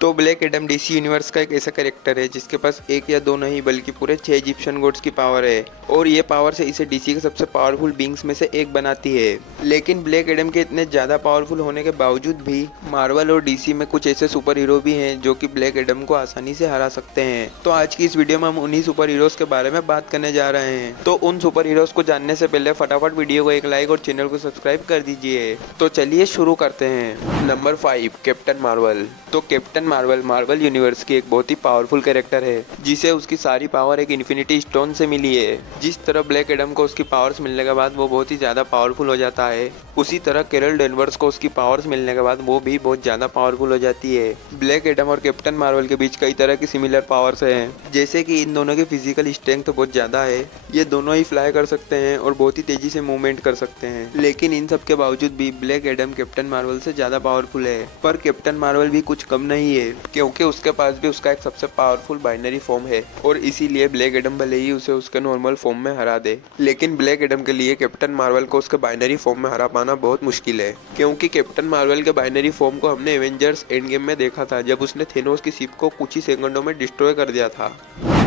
तो black Adam DC universe का एक ऐसा कैरेक्टर है जिसके पास एक या दो नहीं बल्कि पूरे 6 इजिप्शियन गॉड्स की पावर है और ये पावर से इसे डीसी के सबसे पावरफुल बींग्स में से एक बनाती है। लेकिन ब्लैक एडम के इतने ज़्यादा पावरफुल होने के बावजूद भी मार्वल और डीसी में कुछ ऐसे सुपर हीरो भी हैं जो कि ब्लैक एडम को आसानी से हरा सकते हैं। तो आज की इस वीडियो में हम उन्हीं सुपर हीरोज के बारे में बात करने जा रहे हैं। तो उन सुपर हीरोज को जानने से पहले फटाफट वीडियो को एक लाइक और चैनल को सब्सक्राइब कर दीजिए। तो चलिए शुरू करते हैं। Number 5, captain Marvel. तो कैप्टन मार्वल मार्वल यूनिवर्स की एक बहुत ही पावरफुल कैरेक्टर है जिसे उसकी सारी पावर एक इन्फिनिटी स्टोन से मिली है। जिस तरह ब्लैक एडम को उसकी पावर्स मिलने के बाद वो बहुत ही ज्यादा पावरफुल हो जाता है, उसी तरह कैरल डेनवर्स को उसकी पावर्स मिलने के बाद वो भी बहुत ज्यादा पावरफुल हो जाती है। ब्लैक एडम और कैप्टन मार्वल के बीच कई तरह की सिमिलर पावर्स हैं, जैसे कि इन दोनों की फिजिकल स्ट्रेंथ बहुत ज्यादा है, ये दोनों ही फ्लाई कर सकते हैं और बहुत ही तेजी से मूवमेंट कर सकते हैं। लेकिन इन सब के बावजूद भी ब्लैक एडम कैप्टन मार्वल से ज्यादा पावरफुल है। पर कैप्टन मार्वल भी कुछ कम नहीं है, क्योंकि उसके पास भी उसका एक सबसे पावरफुल बाइनरी फॉर्म है और इसीलिए ब्लैक एडम भले ही उसे उसके नॉर्मल फॉर्म में हरा दे, लेकिन ब्लैक एडम के लिए कैप्टन मार्वल को उसके बाइनरी फॉर्म में हरा पाना बहुत मुश्किल है। क्योंकि कैप्टन मार्वल के बाइनरी फॉर्म को हमने एवेंजर्स एंड गेम में देखा था, जब उसने थेनोस की शिप को कुछ ही सेकंडों में डिस्ट्रॉय कर दिया था।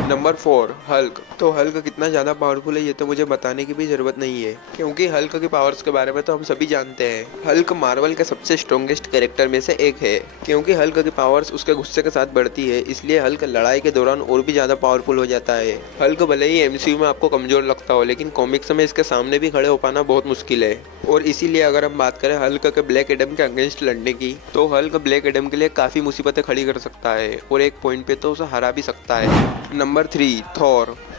Number 4, Hulk. तो हल्क कितना ज़्यादा पावरफुल है ये तो मुझे बताने की भी ज़रूरत नहीं है, क्योंकि हल्क की पावर्स के बारे में तो हम सभी जानते हैं। हल्क मार्वल के सबसे स्ट्रॉन्गेस्ट कैरेक्टर में से एक है, क्योंकि हल्क की पावर्स उसके गुस्से के साथ बढ़ती है, इसलिए हल्क लड़ाई के दौरान और भी ज़्यादा पावरफुल हो जाता है। हल्क भले ही एमसीयू में आपको कमज़ोर लगता हो, लेकिन कॉमिक्स में इसके सामने भी खड़े हो पाना बहुत मुश्किल है। और इसीलिए अगर हम बात करें हल्क के ब्लैक एडम के अगेंस्ट लड़ने की, तो हल्क ब्लैक एडम के लिए काफ़ी मुसीबतें खड़ी कर सकता है और एक पॉइंट पे तो उसे हरा भी सकता है। Number 3,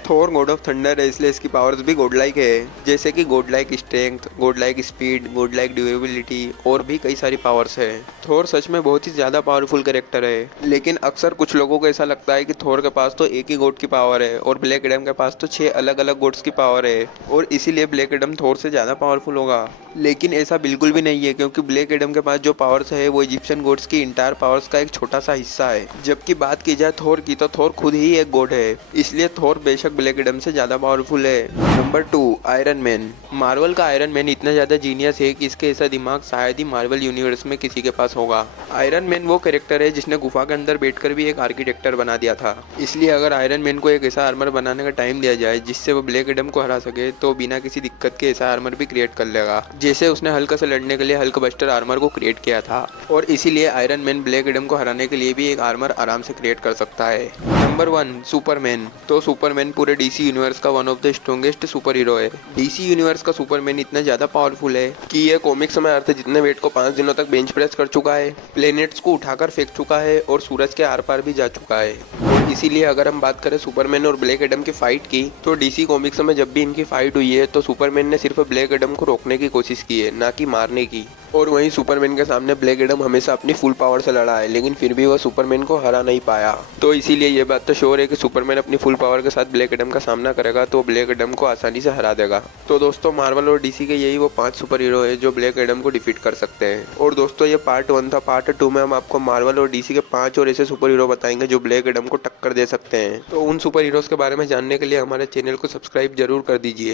Thor God of thunder है, इसलिए इसकी पावर्स भी गॉड लाइक है, जैसे कि God like strength, God like speed, God like durability और भी कई सारी पावर्स है। थोर सच में बहुत ही ज़्यादा पावरफुल कैरेक्टर है, लेकिन अक्सर कुछ लोगों को ऐसा लगता है कि थोर के पास तो एक ही गॉड की पावर है और ब्लैक एडम के पास तो 6 अलग अलग गॉड्स की पावर है और इसीलिए ब्लैक एडम थोर से ज़्यादा पावरफुल होगा। लेकिन ऐसा बिल्कुल भी नहीं है, क्योंकि ब्लैक एडम के पास जो पावर्स है वो इजिप्शियन गॉड्स की इंटायर पावर्स का एक छोटा सा हिस्सा है। जबकि बात की जाए थोर की, तो थोर खुद ही एक गॉड है, इसलिए थोर बेशक ब्लैक एडम से ज्यादा पावरफुल है। Number 2, iron man. मार्वल का आयरन मैन इतना ज्यादा जीनियस है कि इसके ऐसा दिमाग शायद ही मार्वल यूनिवर्स में किसी के पास होगा। आयरन मैन वो कैरेक्टर है जिसने गुफा के अंदर बैठकर भी एक आर्किटेक्चर बना दिया था, इसलिए अगर आयरन मैन को एक ऐसा आर्मर बनाने का टाइम दिया जाए जिससे वो ब्लैक एडम को हरा सके, तो बिना किसी दिक्कत के ऐसा आर्मर भी क्रिएट कर लेगा, जैसे उसने हल्क से लड़ने के लिए हल्क बस्टर आर्मर को क्रिएट किया था। और इसीलिए आयरन मैन ब्लैक एडम को हराने के लिए भी एक आर्मर आराम से क्रिएट कर सकता है। Number 1, Superman. तो सुपरमैन पूरे डीसी यूनिवर्स का one of the strongest super hero है। डीसी यूनिवर्स का सुपरमैन इतना ज्यादा पावरफुल है कि ये कॉमिक्स में अर्थ जितने वेट को 5 दिनों तक बेंच प्रेस कर चुका है, प्लेनेट्स को उठाकर फेंक चुका है और सूरज के आर पार भी जा चुका है। और इसीलिए अगर हम बात करें सुपरमैन और ब्लैक एडम की फाइट की, तो डीसी कॉमिक्स में जब भी इनकी फाइट हुई है तो सुपरमैन ने सिर्फ ब्लैक एडम को रोकने की कोशिश की है, ना कि मारने की। और वहीं सुपरमैन के सामने ब्लैक एडम हमेशा अपनी फुल पावर से लड़ा है, लेकिन फिर भी वह सुपरमैन को हरा नहीं पाया। तो इसीलिए ये बात तो श्योर है कि सुपरमैन अपनी फुल पावर के साथ ब्लैक एडम का सामना करेगा तो ब्लैक एडम को आसानी से हरा देगा। तो दोस्तों, मार्वल और डीसी के यही वो 5 सुपर हीरो है जो ब्लैक एडम को डिफीट कर सकते हैं। और दोस्तों, ये पार्ट 1 था। पार्ट 2 में हम आपको मार्वल और डीसी के 5 और ऐसे सुपर हीरो बताएंगे जो ब्लैक एडम को टक्कर दे सकते हैं। तो उन सुपर हीरोज के बारे में जानने के लिए हमारे चैनल को सब्सक्राइब जरूर कर दीजिए।